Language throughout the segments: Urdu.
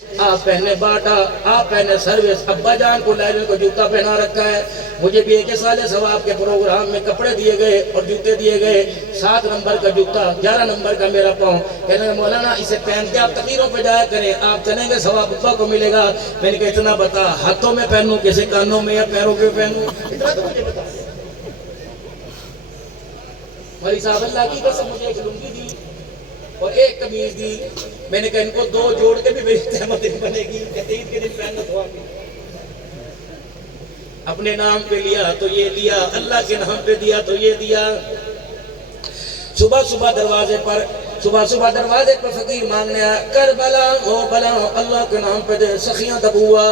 آپ پہنے باٹا، آپ پہنے سروس، ابا جان کو لائلن کو جوتا پہنا رکھا ہے، مجھے بھی ایک سال ثواب کے پروگرام میں کپڑے دیے گئے اور جوتے دیے گئے، 7 نمبر کا جوتا، 11 نمبر کا میرا پاؤں، کہنے لگا مولانا اسے پہن کے آپ تقریروں پہ جایا کریں، آپ چلیں گے ثواب ابا کو ملے گا۔ میں نے کہا اتنا بتا، ہاتھوں میں پہنوں کیسے، کانوں میں یا پیروں کے پہنوں، اتنا تو مجھے بتا۔ مولی صاحب اللہ کی قسم مجھے ایک لنگی دی اور ایک قمیض دی، میں نے کہا ان کو 2 جوڑ کے بھی میری تحمت نہیں بنے گی، کہتے عید کے دن پہننا تو آگے۔ اپنے نام پہ لیا تو یہ دیا، اللہ کے نام پہ دیا تو یہ دیا۔ صبح صبح دروازے پر فقیر مانگنے آیا، کربلا ہو بلا اللہ کے نام پہ دے، سخیاں دبوا،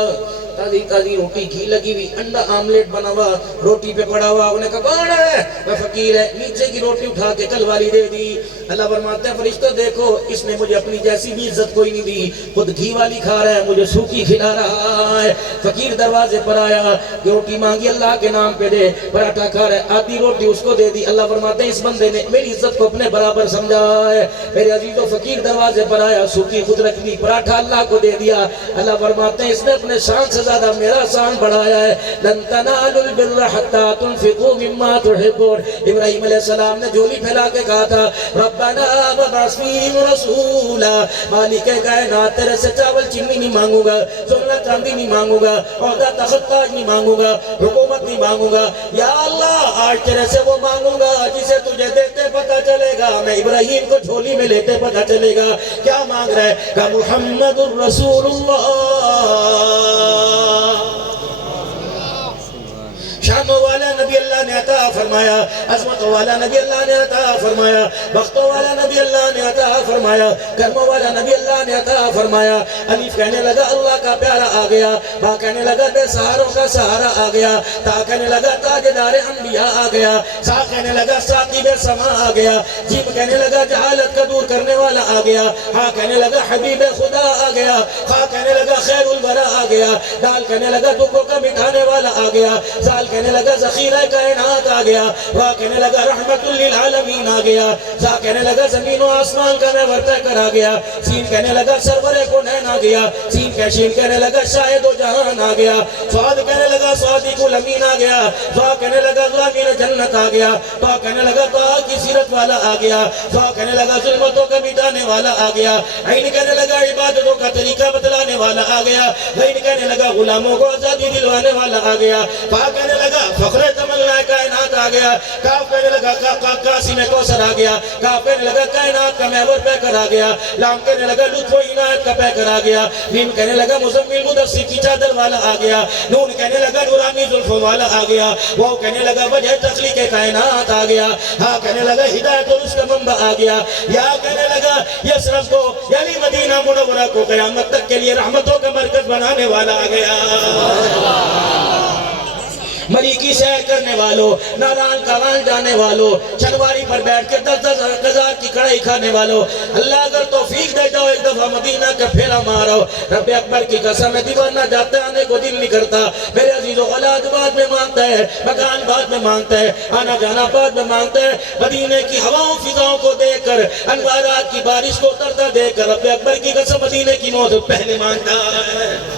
تازی تازی روٹی گھی لگی ہوئی، انڈا آملیٹ بنا ہوا روٹی پہ پڑا ہوا، انہیں کہا کون ہے؟ وہ فقیر ہے، نیچے کی روٹی اٹھا کے کل والی دے دی۔ اللہ فرماتے ہیں فرشتوں دیکھو اس نے مجھے اپنی جیسی بھی عزت کوئی نہیں دی، خود گھی والی کھا رہا ہے، مجھے سوکھی کھلا رہا ہے۔ فقیر دروازے پر آیا، روٹی مانگی اللہ کے نام پہ دے، پراٹھا کھا رہا ہے، آدھی روٹی اس کو دے دی۔ اللہ فرماتے ہیں اس بندے نے میری عزت کو اپنے برابر سمجھا ہے۔ میرے عزیزوں فقیر دروازے پر آیا، سوکھی خود رکھ لی، پراٹھا اللہ کو دے دیا۔ اللہ فرماتے ہیں اس نے اپنے شان سے زیادہ میرا شان بڑھایا ہے۔ لن تنالوا البر حتى تنفقوا مما تحبون، ابراہیم علیہ السلام نے جھولی پھیلا کے کہا تھا ربنا وابعث فیہم رسولا، مالک کائنات تیرے سے چاول چینی نہیں مانگوں گا، سونا چاندی نہیں مانگوں گا، عہدہ تخت تاج نہیں مانگوں گا، حکومت نہیں مانگوں گا، یا اللہ آج تیرے سے وہ مانگوں گا جسے تجھے دیتے پتہ چلے گا، میں ابراہیم کو جھولی میں لیتے پتہ چلے گا کیا مانگ رہا ہے، کہ محمد الرسول اللہ۔ شان والا نبی اللہ نے عطا فرمایا، عظمت والا نبی اللہ نے عطا فرمایا، بخت والا نبی اللہ نے عطا فرمایا، کرم والا نبی اللہ نے عطا فرمایا۔ الف کہنے لگا اللہ کا پیارا آ گیا، با کہنے لگا بے سہاروں کا سہارا آ گیا، تا کہنے لگا تاجدار انبیاء آ گیا، سا کہنے لگا ساقب سما آ گیا، جیم کہنے لگا جہالت کا دور کرنے والا آ گیا، ہاں کہنے لگا حبیب خدا آ گیا، خا کہنے لگا خیر الورا آ گیا، دال کہنے لگا دکھوں کا مٹھانے والا آ گیا، زال کہنے لگا ذخیرہ کائنات آ گیا، وا کہنے لگا رحمت للعالمین آ گیا، زا کہنے لگا زمین و آسمان کا میں ورتہ کر آ گیا، سین کہنے لگا سرور کونین آ گیا، سین شین کہنے لگا شاہد و جہان آ گیا، سعاد کہنے لگا صادق الامین آ گیا، زا کہنے لگا ضامن جنت آ گیا، تا کہنے لگا تا کی سیرت والا آ گیا، زا کہنے لگا ظلمتوں کا مٹانے والا آ گیا، عین کہنے لگا عبادتوں کا طریقہ بتلانے والا آ گیا، عین کہنے لگا غلاموں کو آزادی دلوانے والا آ گیا، پا کہنے لگا فخر تمنا کائنات آ گیا، کاف کہنے لگا قاسم کوثر آ گیا، کاف کہنے لگا کائنات کا محور پہ کر آ گیا، لام کہنے لگا لطف و عنایت کا پہ کر آ گیا، میم کہنے لگا مزمل مدثر کی چادر والا آ گیا، نون کہنے لگا نورانی زلفوں والا آ گیا، واو کہنے لگا وجہ تخلیق کائنات آ گیا، ہاں کہنے لگا ہدایت اور اس کا منبع آ گیا، یا کہنے لگا یسرف کو یعنی مدینہ منورہ کو قیامت تک کے لیے رحمتوں کا مرکز بنانے والا آ گیا۔ مری کی سیر کرنے والوں، ناران کاوان جانے والوں، چھنواری پر بیٹھ کے 10 ہزار کی کڑھائی کھانے والوں، اللہ اگر توفیق دے جاؤ ایک دفعہ مدینہ کا پھیرا مارو، رب اکبر کی قسم ہے دیوانہ جاتے آنے کو دل نہیں کرتا، میرے عزیزو اولاد بعد میں مانگتا ہے، مکان بعد میں مانگتا ہے، آنا جانا بعد میں مانگتا ہے، مدینے کی ہواؤں فضاؤں کو دیکھ کر، انوارات کی بارش کو اترتا دیکھ کر رب اکبر کی قسم مدینے کی موت پہلے مانگتا ہے۔